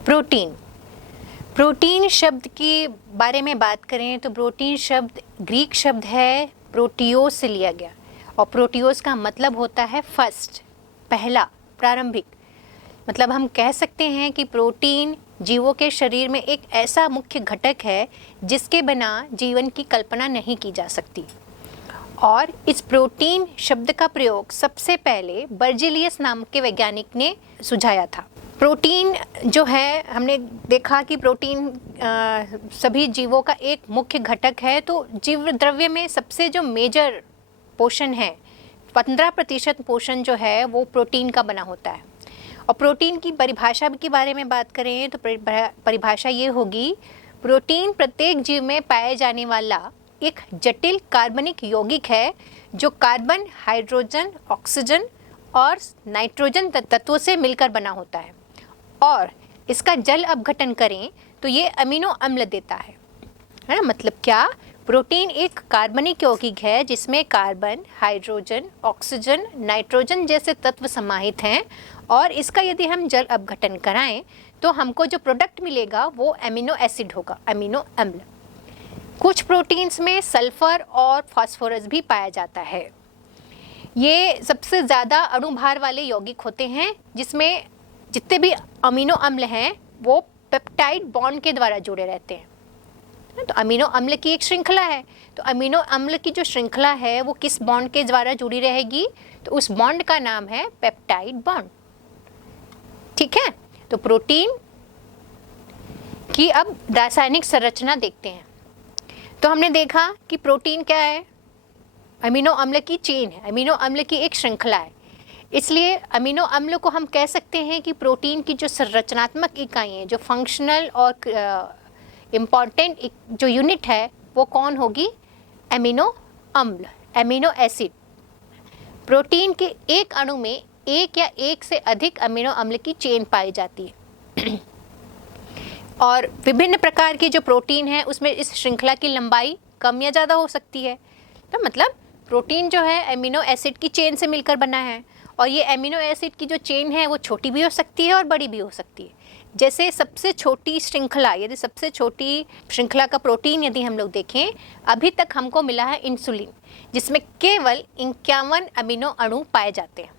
Protein. Protein शब्द के बारे में बात करें तो प्रोटीन शब्द ग्रीक शब्द है प्रोटियोस से लिया गया, और प्रोटियोस का मतलब होता है फर्स्ट, पहला, प्रारंभिक। मतलब हम कह सकते हैं कि प्रोटीन जीवों के शरीर में एक ऐसा मुख्य घटक है जिसके बिना जीवन की कल्पना नहीं की जा सकती। और इस प्रोटीन शब्द का प्रयोग सबसे पहले बर्जिलियस नाम के वैज्ञानिक ने सुझाया था। प्रोटीन जो है, हमने देखा कि प्रोटीन सभी जीवों का एक मुख्य घटक है। तो जीव द्रव्य में सबसे जो मेजर पोषण है, 15% पोषण जो है वो प्रोटीन का बना होता है। और प्रोटीन की परिभाषा के बारे में बात करें तो परिभाषा ये होगी, प्रोटीन प्रत्येक जीव में पाए जाने वाला एक जटिल कार्बनिक यौगिक है जो कार्बन, हाइड्रोजन, ऑक्सीजन और नाइट्रोजन तत्वों से मिलकर बना होता है। और इसका जल अपघटन करें तो ये अमीनो अम्ल देता है ना। मतलब क्या? प्रोटीन एक कार्बनिक यौगिक है जिसमें कार्बन, हाइड्रोजन, ऑक्सीजन, नाइट्रोजन जैसे तत्व समाहित हैं, और इसका यदि हम जल अपघटन कराएं तो हमको जो प्रोडक्ट मिलेगा वो अमीनो एसिड होगा, अमीनो अम्ल। कुछ प्रोटीन्स में सल्फर और फास्फोरस भी पाया जाता है। ये सबसे ज़्यादा अणुभार वाले यौगिक होते हैं जिसमें जितने भी अमीनो अम्ल हैं वो पेप्टाइड बॉन्ड के द्वारा जुड़े रहते हैं। तो अमीनो अम्ल की एक श्रृंखला है, तो अमीनो अम्ल की जो श्रृंखला है वो किस बॉन्ड के द्वारा जुड़ी रहेगी? तो उस बॉन्ड का नाम है पेप्टाइड बॉन्ड। ठीक है, तो प्रोटीन की अब रासायनिक संरचना देखते हैं। तो हमने देखा कि प्रोटीन क्या है? अमीनो अम्ल की चेन है, अमीनो अम्ल की एक श्रृंखला है। इसलिए अमीनो अम्ल को हम कह सकते हैं कि प्रोटीन की जो संरचनात्मक इकाइयाँ, जो फंक्शनल और इम्पॉर्टेंट जो यूनिट है वो कौन होगी? अमीनो अम्ल, अमीनो एसिड। प्रोटीन के एक अणु में एक या एक से अधिक अमीनो अम्ल की चेन पाई जाती है। और विभिन्न प्रकार के जो प्रोटीन है उसमें इस श्रृंखला की लंबाई कम या ज़्यादा हो सकती है। तो मतलब प्रोटीन जो है अमीनो एसिड की चेन से मिलकर बना है, और ये अमीनो एसिड की जो चेन है वो छोटी भी हो सकती है और बड़ी भी हो सकती है। जैसे सबसे छोटी श्रृंखला, यदि सबसे छोटी श्रृंखला का प्रोटीन यदि हम लोग देखें, अभी तक हमको मिला है इंसुलिन, जिसमें केवल 51 अमीनो अणु पाए जाते हैं।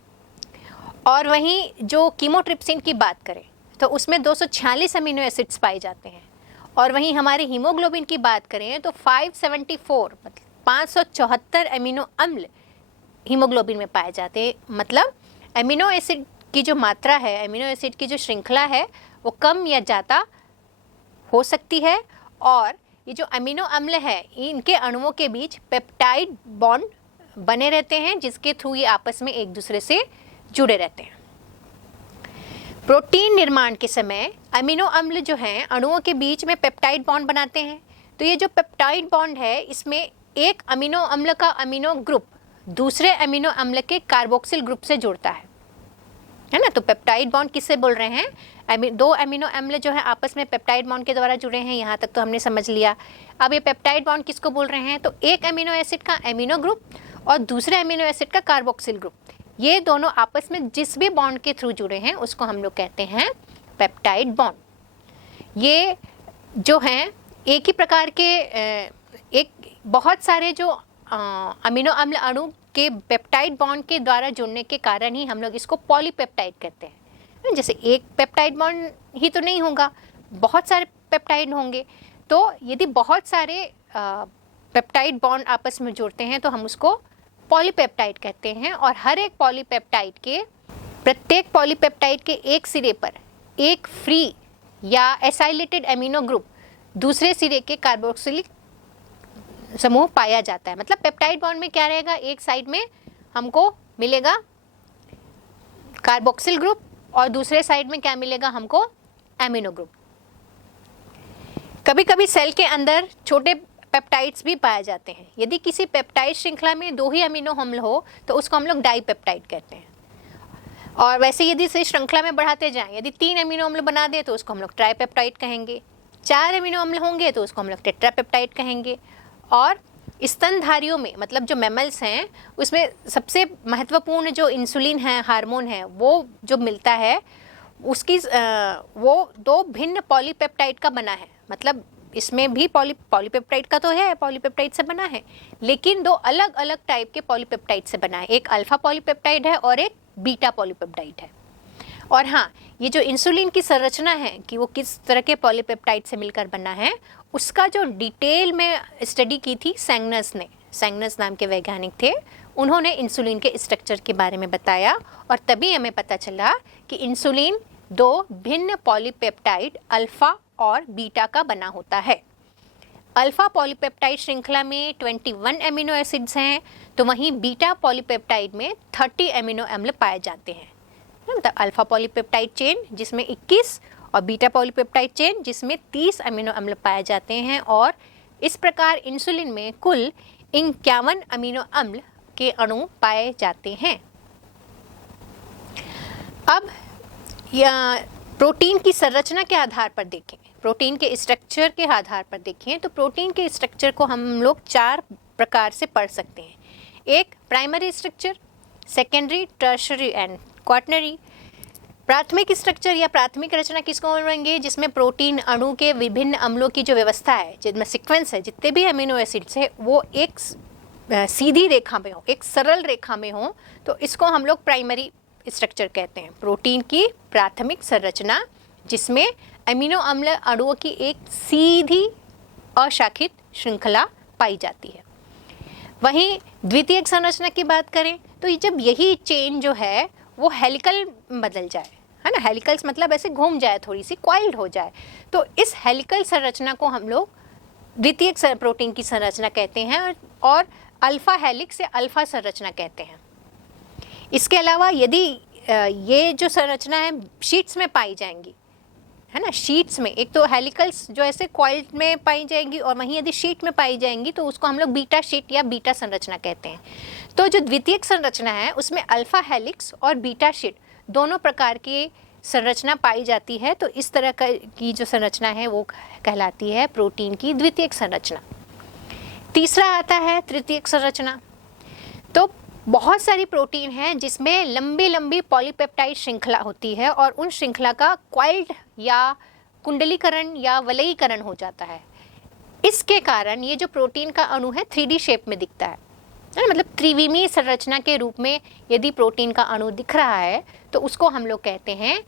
और वहीं जो कीमोट्रिप्सिन की बात करें तो उसमें 246 अमीनो एसिड्स पाए जाते हैं। और वहीं हमारे हीमोग्लोबिन की बात करें तो 574 मतलब 574 अमीनो अम्ल हीमोग्लोबिन में पाए जाते हैं। मतलब अमीनो एसिड की जो मात्रा है, अमीनो एसिड की जो श्रृंखला है वो कम या ज़्यादा हो सकती है। और ये जो अमीनो अम्ल है इनके अणुओं के बीच पेप्टाइड बॉन्ड बने रहते हैं जिसके थ्रू ये आपस में एक दूसरे से जुड़े रहते हैं। प्रोटीन निर्माण के समय अमीनो अम्ल जो हैं अणुओं के बीच में पेप्टाइड बॉन्ड बनाते हैं। तो ये जो पेप्टाइड बॉन्ड है इसमें एक अमीनो अम्ल का अमीनो ग्रुप दूसरे अमीनो अम्ल के कार्बोक्सिल ग्रुप से जुड़ता है ना। तो पेप्टाइड बॉन्ड किससे बोल रहे हैं? दो अमीनो अम्ल जो है आपस में पेप्टाइड बॉन्ड के द्वारा जुड़े हैं, यहाँ तक तो हमने समझ लिया। अब ये पेप्टाइड बॉन्ड किसको बोल रहे हैं? तो एक अमीनो एसिड का अमीनो ग्रुप और दूसरे अमीनो एसिड का कार्बोक्सिल ग्रुप, ये दोनों आपस में जिस भी बॉन्ड के थ्रू जुड़े हैं उसको हम लोग कहते हैं पेप्टाइड बॉन्ड। ये जो हैं एक ही प्रकार के एक बहुत सारे जो अमीनो अम्ल अणु के पेप्टाइड बॉन्ड के द्वारा जुड़ने के कारण ही हम लोग इसको पॉलीपेप्टाइड कहते हैं। जैसे एक पेप्टाइड बॉन्ड ही तो नहीं होगा, बहुत सारे पेप्टाइड होंगे। तो यदि बहुत सारे पेप्टाइड बॉन्ड आपस में जुड़ते हैं तो हम उसको पॉलीपेप्टाइड कहते हैं। और हर एक पॉलीपेप्टाइड के, प्रत्येक पॉलीपेप्टाइड के एक सिरे पर एक फ्री या एसाइलेटेड अमीनो ग्रुप दूसरे सिरे के कार्बोक्सिलिक समूह पाया जाता है। मतलब पेप्टाइड बॉन्ड में क्या रहेगा? एक साइड में हमको मिलेगा कार्बोक्सिल ग्रुप और दूसरे साइड में क्या मिलेगा हमको? Amino group. कभी कभी सेल के अंदर छोटे पेप्टाइड्स भी पाए जाते हैं। यदि किसी पेप्टाइड श्रृंखला में 2 ही अमीनो अम्ल हो तो उसको हम लोग डाईपेप्टाइड कहते हैं। और वैसे यदि इसे श्रृंखला में बढ़ाते जाएं, यदि 3 अमीनो अम्ल बना दे तो उसको हम लोग ट्राईपेप्टाइड कहेंगे। 4 अमीनो अम्ल होंगे तो उसको हम लोग टेट्रापेप्टाइड कहेंगे। और स्तनधारियों में, मतलब जो मैमल्स हैं, उसमें सबसे महत्वपूर्ण जो इंसुलिन है, हार्मोन है, वो जो मिलता है उसकी वो 2 भिन्न पॉलीपेप्टाइड का बना है, मतलब इसमें भी पॉलीपेप्टाइड का तो है, पॉलीपेप्टाइड से बना है, लेकिन 2 अलग अलग टाइप के पॉलीपेप्टाइड से बना है। एक अल्फा पॉलीपेप्टाइड है और एक बीटा पॉलीपेप्टाइड है। और हाँ, ये जो इंसुलिन की संरचना है कि वो किस तरह के पॉलीपेप्टाइड से मिलकर बना है, उसका जो डिटेल में स्टडी की थी सैंगनस ने, सैंगनस नाम के वैज्ञानिक थे, उन्होंने इंसुलिन के स्ट्रक्चर के बारे में बताया और तभी हमें पता चला कि इंसुलिन 2 भिन्न पॉलीपेप्टाइड अल्फा और बीटा का बना होता है। अल्फा पॉलीपेप्टाइड श्रृंखला में 21 एमिनो एसिड्स हैं, तो वहीं बीटा पॉलीपेप्टाइड में 30 एमिनो अम्ल पाए जाते हैं। मतलब अल्फा पॉलीपेप्टाइड चेन जिसमें 21 और बीटा पॉलीपेप्टाइड चेन जिसमें 30 अमीनो अम्ल पाए जाते हैं। और इस प्रकार इंसुलिन में कुल 51 अमीनो अम्ल के अणु पाए जाते हैं। अब प्रोटीन की संरचना के आधार पर देखें, प्रोटीन के स्ट्रक्चर के आधार पर देखें तो प्रोटीन के स्ट्रक्चर को हम लोग 4 प्रकार से पढ़ सकते हैं। एक primary structure, secondary, tertiary and quaternary. प्राथमिक स्ट्रक्चर या प्राथमिक रचना किसको बोलेंगे? जिसमें प्रोटीन अणु के विभिन्न अम्लों की जो व्यवस्था है, जिसमें सीक्वेंस है, जितने भी अमीनो एसिड्स है वो एक सीधी रेखा में हो, एक सरल रेखा में हो, तो इसको हम लोग प्राइमरी स्ट्रक्चर कहते हैं। प्रोटीन की प्राथमिक संरचना जिसमें अमीनो अम्ल अणुओं की एक सीधी अशाखित श्रृंखला पाई जाती है। वहीं द्वितीयक संरचना की बात करें तो ये जब यही चेन जो है वो हेलिकल बदल जाए, है ना, हेलिकल्स मतलब ऐसे घूम जाए, थोड़ी सी क्वाइल्ड हो जाए, तो इस हेलिकल संरचना को हम लोग द्वितीयक प्रोटीन की संरचना कहते हैं और अल्फा हेलिक्स या अल्फा संरचना कहते हैं। इसके अलावा यदि ये जो संरचना है शीट्स में पाई जाएंगी, है ना, शीट्स में, एक तो हेलिकल्स जो ऐसे क्वाइल्ड में पाई जाएंगी और वहीं यदि शीट में पाई जाएंगी तो उसको हम लोग बीटा शीट या बीटा संरचना कहते हैं। तो जो द्वितीयक संरचना है उसमें अल्फा हेलिक्स और बीटा शीट दोनों प्रकार की संरचना पाई जाती है। तो इस तरह की जो संरचना है वो कहलाती है प्रोटीन की द्वितीयक संरचना। तीसरा आता है तृतीयक संरचना। तो बहुत सारी प्रोटीन हैं जिसमें लंबी लंबी पॉलीपेप्टाइड श्रृंखला होती है और उन श्रृंखला का क्वाइल्ड या कुंडलीकरण या वलयीकरण हो जाता है। इसके कारण ये जो प्रोटीन का अणु है 3D शेप में दिखता है, मतलब त्रिविमीय संरचना के रूप में यदि प्रोटीन का अणु दिख रहा है तो उसको हम लोग कहते हैं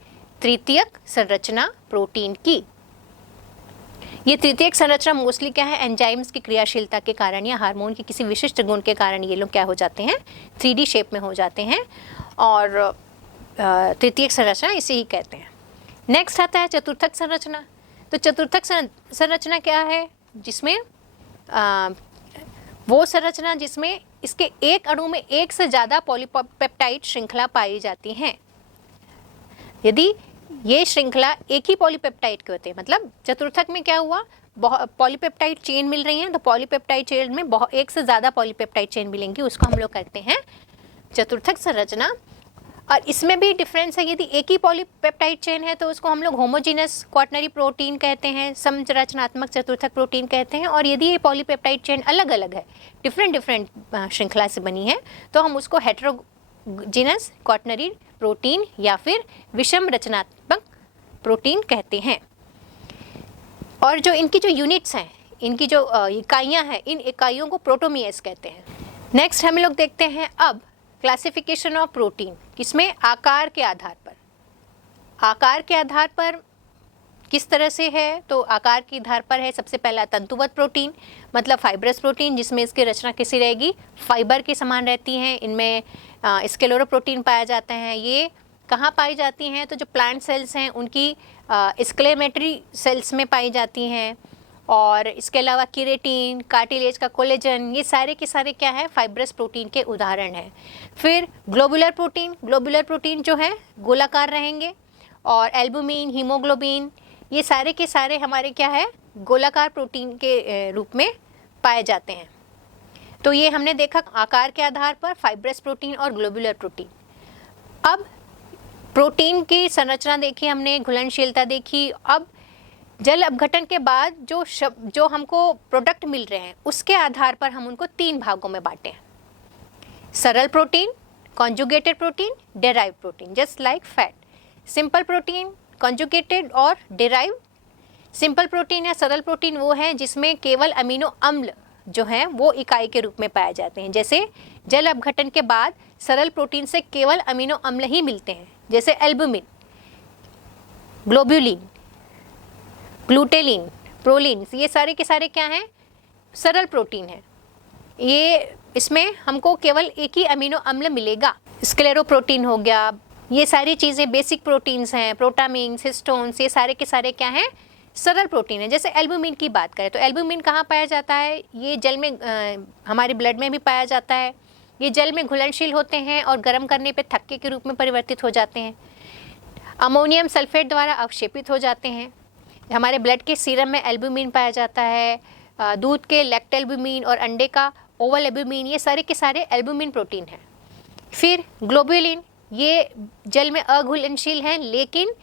तृतीयक संरचना प्रोटीन की। ये तृतीयक संरचना मोस्टली क्या है, एंजाइम्स की क्रियाशीलता के कारण या हार्मोन के किसी विशिष्ट गुण के कारण ये लोग क्या हो जाते हैं, 3D शेप में हो जाते हैं और तृतीयक संरचना इसे ही कहते हैं। नेक्स्ट आता है चतुर्थक संरचना। तो चतुर्थक संरचना क्या है, जिसमें वो संरचना जिसमें इसके एक अणु में एक से ज़्यादा पॉलीपेप्टाइड श्रृंखला पाई जाती हैं। यदि ये श्रृंखला एक ही पॉलीपेप्टाइड के होते हैं, मतलब चतुर्थक में क्या हुआ, पॉलीपेप्टाइड चेन मिल रही हैं, तो पॉलीपेप्टाइड चेन में एक से ज़्यादा पॉलीपेप्टाइड चेन मिलेंगी, उसको हम लोग कहते हैं चतुर्थक संरचना। और इसमें भी डिफरेंस है, यदि एक ही पॉलीपेप्टाइड चेन है तो उसको हम लोग होमोजीनस क्वाटरनरी प्रोटीन कहते हैं, समरचनात्मक चतुर्थक प्रोटीन कहते हैं। और यदि ये पॉलीपेप्टाइड चेन अलग अलग है, डिफरेंट श्रृंखला से बनी है, तो हम उसको हेटेरोजीनस क्वाटरनरी प्रोटीन या फिर विषम रचनात्मक प्रोटीन कहते हैं। और जो इनकी जो यूनिट्स हैं, इनकी जो इकाइयाँ हैं, इन इकाइयों को प्रोटोमियस कहते हैं। नेक्स्ट हम लोग देखते हैं अब क्लासिफिकेशन ऑफ प्रोटीन, किसमें, आकार के आधार पर। आकार के आधार पर किस तरह से है, तो आकार के आधार पर है सबसे पहला तंतुबद्ध प्रोटीन, मतलब फाइब्रस प्रोटीन, जिसमें इसकी रचना कैसी रहेगी, फाइबर के समान रहती हैं। इनमें स्क्लेरोप्रोटीन पाया जाता है। ये कहाँ पाई जाती हैं, तो जो प्लांट सेल्स हैं उनकी स्क्लेमेटरी सेल्स में पाई जाती हैं। और इसके अलावा केराटिन, कार्टिलेज का कोलेजन, ये सारे के सारे क्या है, फाइब्रस प्रोटीन के उदाहरण हैं। फिर ग्लोबुलर प्रोटीन, ग्लोबुलर प्रोटीन जो है गोलाकार रहेंगे, और एल्बुमिन, हीमोग्लोबिन, ये सारे के सारे हमारे क्या है, गोलाकार प्रोटीन के रूप में पाए जाते हैं। तो ये हमने देखा आकार के आधार पर जो प्रोटीन और ग्लोबुलर प्रोटीन। अब प्रोटीन की संरचना देखी हमने, घुलनशीलता देखी। अब जल अपघटन के बाद जो हमको प्रोडक्ट मिल रहे हैं उसके आधार पर हम उनको 3 भागों में बांटे हैं, सरल protein, conjugated protein, derived protein, just like fat. Simple protein, conjugated और डिराइव्ड। सिंपल प्रोटीन या सरल प्रोटीन वो है जिसमें केवल अमीनो अम्ल जो हैं वो इकाई के रूप में पाए जाते हैं। जैसे जल अपघटन के बाद सरल प्रोटीन से केवल अमीनो अम्ल ही मिलते हैं, जैसे एल्बुमिन, ग्लोब्यूलिन, ग्लूटेलिन, प्रोलिन, ये सारे के सारे क्या हैं? सरल प्रोटीन है। ये इसमें हमको केवल एक ही अमीनो अम्ल मिलेगा। स्क्लेरोप्रोटीन हो गया, ये सारी चीज़ें बेसिक प्रोटीन्स हैं, प्रोटामीन्स, हिस्टोन्स, ये सारे के सारे क्या हैं? सरल प्रोटीन है। जैसे एल्बुमिन की बात करें तो एल्बुमिन कहाँ पाया जाता है? ये जल में हमारे ब्लड में भी पाया जाता है। ये जल में घुलनशील होते हैं और गर्म करने पे थक्के के रूप में परिवर्तित हो जाते हैं। अमोनियम सल्फेट द्वारा अवक्षेपित हो जाते हैं। हमारे ब्लड के सीरम में एल्बुमिन पाया जाता है। दूध के लैक्टेल्बुमिन और अंडे का ओवल एल्बुमिन, ये सारे के सारे एल्बुमिन प्रोटीन हैं। फिर ग्लोब्यूलिन, ये जल में अघुलनशील हैं लेकिन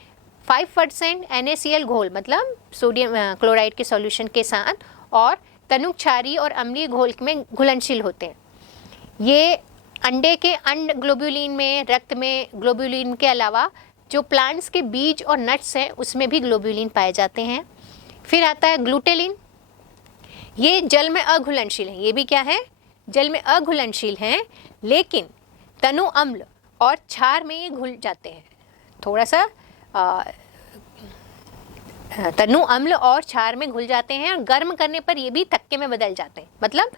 5% NaCl घोल मतलब सोडियम क्लोराइड के सॉल्यूशन के साथ और तनुक क्षारीय और अम्लीय घोल में घुलनशील होते हैं। ये अंडे के अंड ग्लोब्यूलिन में, रक्त में ग्लोब्यूलिन के अलावा जो प्लांट्स के बीज और नट्स हैं उसमें भी ग्लोब्यूलिन पाए जाते हैं। फिर आता है ग्लूटेलिन, ये जल में अघुलनशील हैं। ये भी क्या है? जल में अघुलनशील हैं लेकिन तनु अम्ल और क्षार में ये घुल जाते हैं। थोड़ा सा तनु अम्ल और क्षार में घुल जाते हैं और गर्म करने पर ये भी थक्के में बदल जाते हैं, मतलब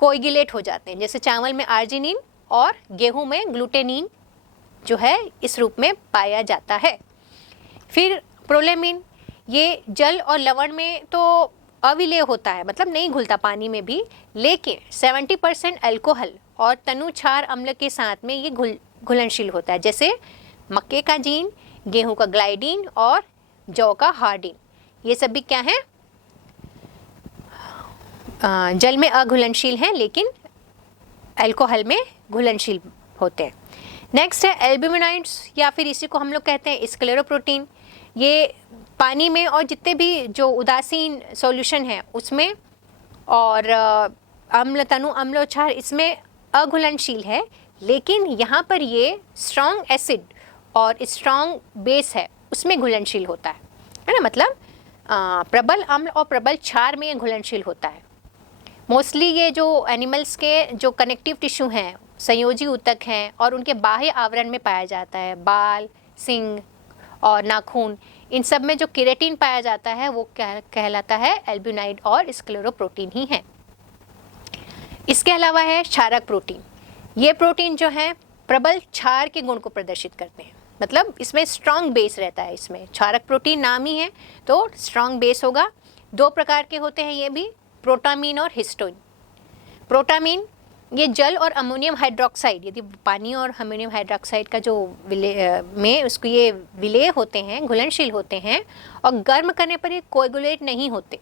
कोएगुलेट हो जाते हैं। जैसे चावल में आर्जिनिन और गेहूं में ग्लूटेनिन जो है इस रूप में पाया जाता है। फिर प्रोलेमिन, ये जल और लवण में तो अविलेय होता है, मतलब नहीं घुलता पानी में भी, लेकिन 70% अल्कोहल और तनु क्षार अम्ल के साथ में ये घुलनशील होता है। जैसे मक्के का जीन, गेहूं का ग्लाइडिन और जौ का हार्डिन, ये सब भी क्या है? जल में अघुलनशील हैं लेकिन अल्कोहल में घुलनशील होते हैं। नेक्स्ट है एल्ब्यूमिनाइड्स या फिर इसी को हम लोग कहते हैं स्क्लेरोप्रोटीन। ये पानी में और जितने भी जो उदासीन सॉल्यूशन है उसमें और अम्ल, तनु अम्ल और क्षार इसमें अघुलनशील है, लेकिन यहाँ पर ये स्ट्रॉन्ग एसिड और स्ट्रॉन्ग बेस है उसमें घुलनशील होता है ना, मतलब प्रबल अम्ल और प्रबल क्षार में ये घुलनशील होता है। मोस्टली ये जो एनिमल्स के जो कनेक्टिव टिश्यू हैं, संयोजी ऊतक हैं और उनके बाह्य आवरण में पाया जाता है। बाल, सींग और नाखून, इन सब में जो केराटिन पाया जाता है वो क्या कहलाता है? एल्ब्यूनाइड और स्क्लेरोप्रोटीन ही है। इसके अलावा है क्षारक प्रोटीन। ये प्रोटीन जो है प्रबल क्षार के गुण को प्रदर्शित करते हैं, मतलब इसमें स्ट्रॉन्ग बेस रहता है। इसमें क्षारक प्रोटीन नाम ही है तो स्ट्रॉन्ग बेस होगा। 2 प्रकार के होते हैं ये भी, प्रोटामीन और हिस्टोन। प्रोटामीन ये जल और अमोनियम हाइड्रोक्साइड, यदि पानी और अमोनियम हाइड्रोक्साइड का जो में उसको ये विलेय होते हैं, घुलनशील होते हैं और गर्म करने पर ये कोएगुलेट नहीं होते।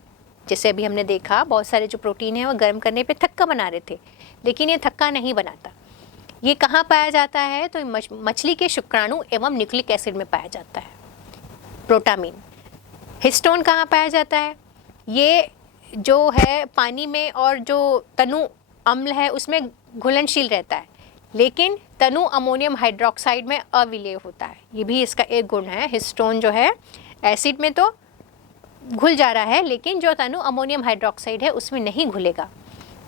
जैसे अभी हमने देखा बहुत सारे जो प्रोटीन हैं वो गर्म करने पे थक्का बना रहे थे, लेकिन ये थक्का नहीं बनाता। ये कहाँ पाया जाता है? तो मछली के शुक्राणु एवं न्यूक्लिक एसिड में पाया जाता है प्रोटामीन। हिस्टोन कहाँ पाया जाता है? ये जो है पानी में और जो तनु अम्ल है उसमें घुलनशील रहता है, लेकिन तनु अमोनियम हाइड्रोक्साइड में अविलेय होता है। ये भी इसका एक गुण है। हिस्टोन जो है एसिड में तो घुल जा रहा है, लेकिन जो तनु अमोनियम हाइड्रोक्साइड है उसमें नहीं घुलेगा।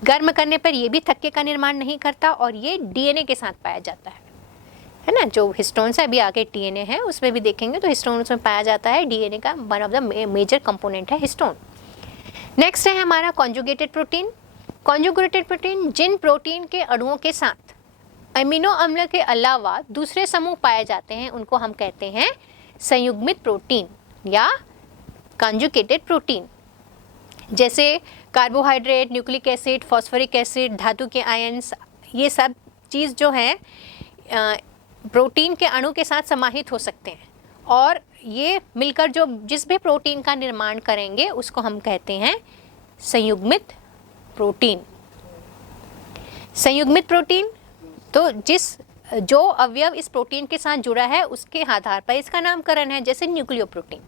गर्म करने पर यह भी थक्के का निर्माण नहीं करता और ये डीएनए के साथ पाया जाता है ना। जो हिस्टोन से अभी आगे डीएनए है उसमें भी देखेंगे तो हिस्टोन उसमें पाया जाता है। डीएनए का one of the major component है हिस्टोन। नेक्स्ट है हमारा कॉन्जुगेटेड प्रोटीन। कॉन्जुगेटेड प्रोटीन जिन प्रोटीन के अणुओं के साथ अमीनो अम्ल के अलावा दूसरे समूह पाए जाते हैं उनको हम कहते हैं संयुग्मित प्रोटीन या कॉन्जुगेटेड प्रोटीन। जैसे carbohydrate, nucleic acid, phosphoric acid, धातु के आयन्स, ये सब चीज़ जो है प्रोटीन के अणु के साथ समाहित हो सकते हैं और ये मिलकर जो जिस भी प्रोटीन का निर्माण करेंगे उसको हम कहते हैं संयुग्मित प्रोटीन। संयुग्मित प्रोटीन तो जो अवयव इस प्रोटीन के साथ जुड़ा है उसके आधार पर इसका नामकरण है। जैसे न्यूक्लियोप्रोटीन,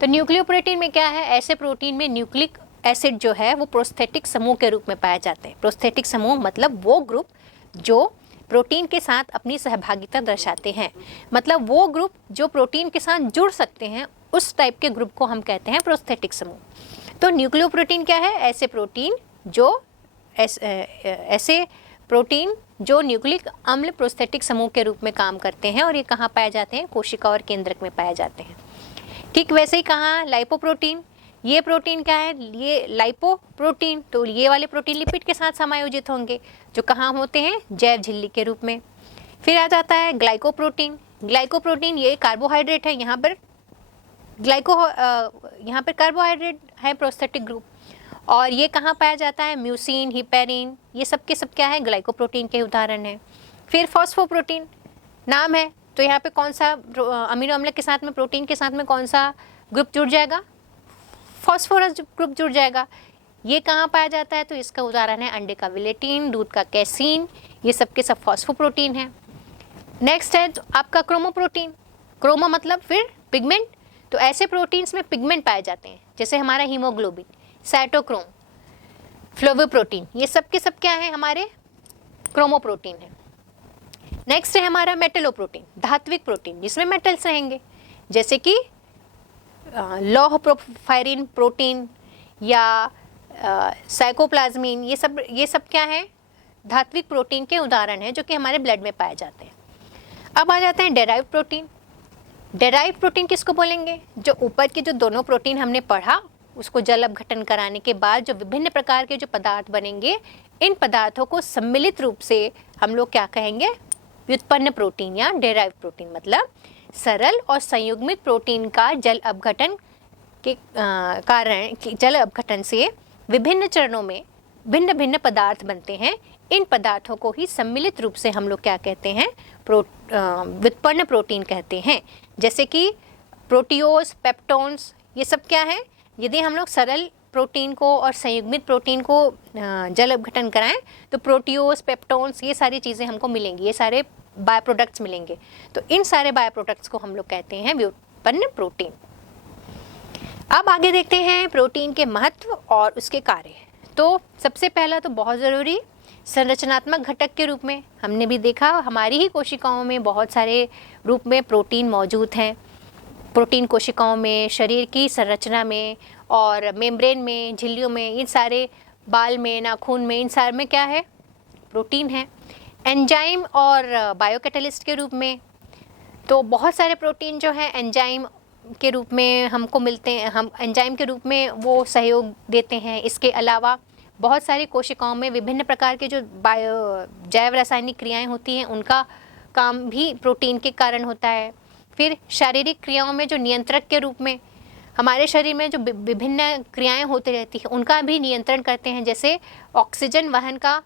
तो न्यूक्लियोप्रोटीन में क्या है? ऐसे प्रोटीन में न्यूक्लिक एसिड जो है वो प्रोस्थेटिक समूह के रूप में पाए जाते हैं। प्रोस्थेटिक समूह मतलब वो ग्रुप जो प्रोटीन के साथ अपनी सहभागिता दर्शाते हैं। मतलब वो ग्रुप जो प्रोटीन के साथ जुड़ सकते हैं, उस टाइप के ग्रुप को हम कहते हैं प्रोस्थेटिक समूह। तो न्यूक्लियोप्रोटीन क्या है? ऐसे प्रोटीन जो न्यूक्लिक अम्ल प्रोस्थेटिक समूह के रूप में काम करते हैं, और ये कहाँ पाए जाते हैं? कोशिका और केंद्रक में पाए जाते हैं। ठीक वैसे ही कहाँ लाइपोप्रोटीन, ये प्रोटीन क्या है? ये लाइपोप्रोटीन, तो ये वाले प्रोटीन लिपिड के साथ समायोजित होंगे, जो कहाँ होते हैं? जैव झिल्ली के रूप में। फिर आ जाता है ग्लाइकोप्रोटीन। ग्लाइकोप्रोटीन ये कार्बोहाइड्रेट है, यहाँ पर कार्बोहाइड्रेट है प्रोस्थेटिक ग्रुप, और ये कहाँ पाया जाता है? म्यूसिन, हिपेरिन, ये सब के सब क्या है? ग्लाइकोप्रोटीन के उदाहरण है। फिर फॉस्फोप्रोटीन नाम है, तो यहाँ पे कौन सा अमीनो अम्ल के साथ में, प्रोटीन के साथ में कौन सा ग्रुप जुड़ जाएगा? फॉस्फोरस ग्रुप जुड़ जाएगा। ये कहाँ पाया जाता है? तो इसका उदाहरण है अंडे का विलेटिन, दूध का कैसीन, ये सब के सब फॉस्फोप्रोटीन है। नेक्स्ट है तो आपका क्रोमोप्रोटीन। क्रोमो मतलब फिर पिगमेंट, तो ऐसे प्रोटीन्स में पिगमेंट पाए जाते हैं, जैसे हमारा हीमोग्लोबिन, साइटोक्रोम, फ्लोवोप्रोटीन, ये सब के सब क्या है? हमारे क्रोमोप्रोटीन है। नेक्स्ट है हमारा मेटलोप्रोटीन, धात्विक प्रोटीन, जिसमें मेटल्स रहेंगे, जैसे कि लौह प्रोफायरिन प्रोटीन या साइकोप्लाज्मिन, ये सब क्या है? धात्विक प्रोटीन के उदाहरण है, जो कि हमारे ब्लड में पाए जाते हैं। अब आ जाते हैं डेराइव्ड प्रोटीन। डेराइव्ड प्रोटीन किसको बोलेंगे? जो ऊपर के जो दोनों प्रोटीन हमने पढ़ा, उसको जल अपघटन कराने के बाद जो विभिन्न प्रकार के जो पदार्थ बनेंगे, इन पदार्थों को सम्मिलित रूप से हम लोग क्या कहेंगे? व्युत्पन्न प्रोटीन या डेराइव्ड प्रोटीन। मतलब सरल और संयुग्मित प्रोटीन का जल अपघटन के कारण, जल अपघटन से विभिन्न चरणों में भिन्न भिन्न पदार्थ बनते हैं। इन पदार्थों को ही सम्मिलित रूप से हम लोग क्या कहते हैं? व्युत्पन्न प्रोटीन कहते हैं। जैसे कि प्रोटियोज, पेप्टोन्स, ये सब क्या है? यदि हम लोग सरल प्रोटीन को और संयुग्मित प्रोटीन को जल अपघटन कराएं, तो प्रोटियोज, पेप्टोन्स, ये सारी चीज़ें हमको मिलेंगी, ये सारे बाय प्रोडक्ट्स मिलेंगे। तो इन सारे बाय प्रोडक्ट्स को हम लोग कहते हैं व्युत्पन्न प्रोटीन। अब आगे देखते हैं प्रोटीन के महत्व और उसके कार्य। तो सबसे पहला तो बहुत ज़रूरी संरचनात्मक घटक के रूप में हमने भी देखा, हमारी ही कोशिकाओं में बहुत सारे रूप में प्रोटीन मौजूद हैं। प्रोटीन कोशिकाओं में, शरीर की संरचना में और मेम्ब्रेन में, झिल्लियों में, इन सारे बाल में, नाखून में, इन सारे में क्या है? प्रोटीन है। एंजाइम और बायोकैटलिस्ट के रूप में तो बहुत सारे प्रोटीन जो हैं एंजाइम के रूप में हमको मिलते हैं, हम एंजाइम के रूप में वो सहयोग देते हैं। इसके अलावा बहुत सारी कोशिकाओं में विभिन्न प्रकार के जो जैव रासायनिक क्रियाएं होती हैं, उनका काम भी प्रोटीन के कारण होता है। फिर शारीरिक क्रियाओं में जो नियंत्रक के रूप में हमारे शरीर में जो विभिन्न क्रियाएं होती रहती हैं, उनका भी नियंत्रण करते हैं। जैसे ऑक्सीजन वहन का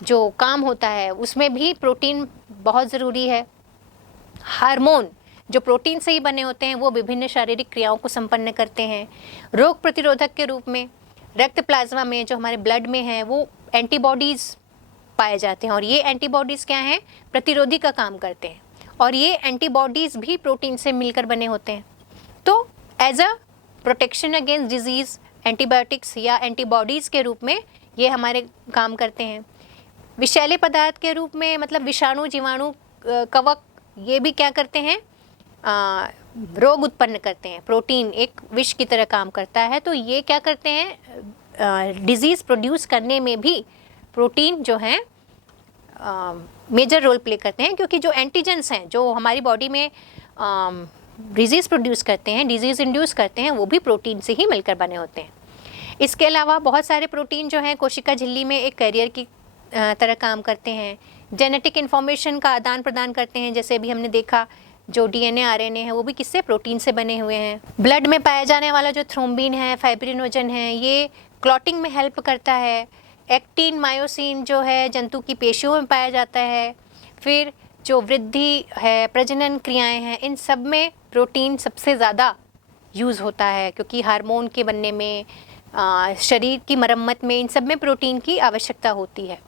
जो काम होता है, उसमें भी प्रोटीन बहुत ज़रूरी है। हार्मोन जो प्रोटीन से ही बने होते हैं, वो विभिन्न शारीरिक क्रियाओं को संपन्न करते हैं। रोग प्रतिरोधक के रूप में रक्त प्लाज्मा में जो हमारे ब्लड में है, वो एंटीबॉडीज़ पाए जाते हैं, और ये एंटीबॉडीज़ क्या हैं? प्रतिरोधी का काम करते हैं, और ये एंटीबॉडीज़ भी प्रोटीन से मिलकर बने होते हैं। तो as a protection against disease, antibiotics या एंटीबॉडीज़ के रूप में ये हमारे काम करते हैं। विषैले पदार्थ के रूप में मतलब विषाणु, जीवाणु, कवक, ये भी क्या करते हैं? रोग उत्पन्न करते हैं। प्रोटीन एक विष की तरह काम करता है, तो ये क्या करते हैं? डिजीज़ प्रोड्यूस करने में भी प्रोटीन जो हैं मेजर रोल प्ले करते हैं, क्योंकि जो एंटीजेंस हैं जो हमारी बॉडी में डिजीज़ प्रोड्यूस करते हैं, डिजीज़ इंड्यूस करते हैं, वो भी प्रोटीन से ही मिलकर बने होते हैं। इसके अलावा बहुत सारे प्रोटीन जो हैं कोशिका झिल्ली में एक कैरियर की तरह काम करते हैं, जेनेटिक इन्फॉर्मेशन का आदान प्रदान करते हैं। जैसे भी हमने देखा, जो डीएनए, आरएनए है, वो भी किससे? प्रोटीन से बने हुए हैं। ब्लड में पाया जाने वाला जो थ्रोम्बिन है, फाइब्रिनोजन है, ये क्लॉटिंग में हेल्प करता है। एक्टिन, मायोसिन जो है जंतु की पेशियों में पाया जाता है। फिर जो वृद्धि है, प्रजनन क्रियाएं हैं, इन सब में प्रोटीन सबसे ज़्यादा यूज़ होता है, क्योंकि हार्मोन के बनने में, शरीर की मरम्मत में, इन सब में प्रोटीन की आवश्यकता होती है।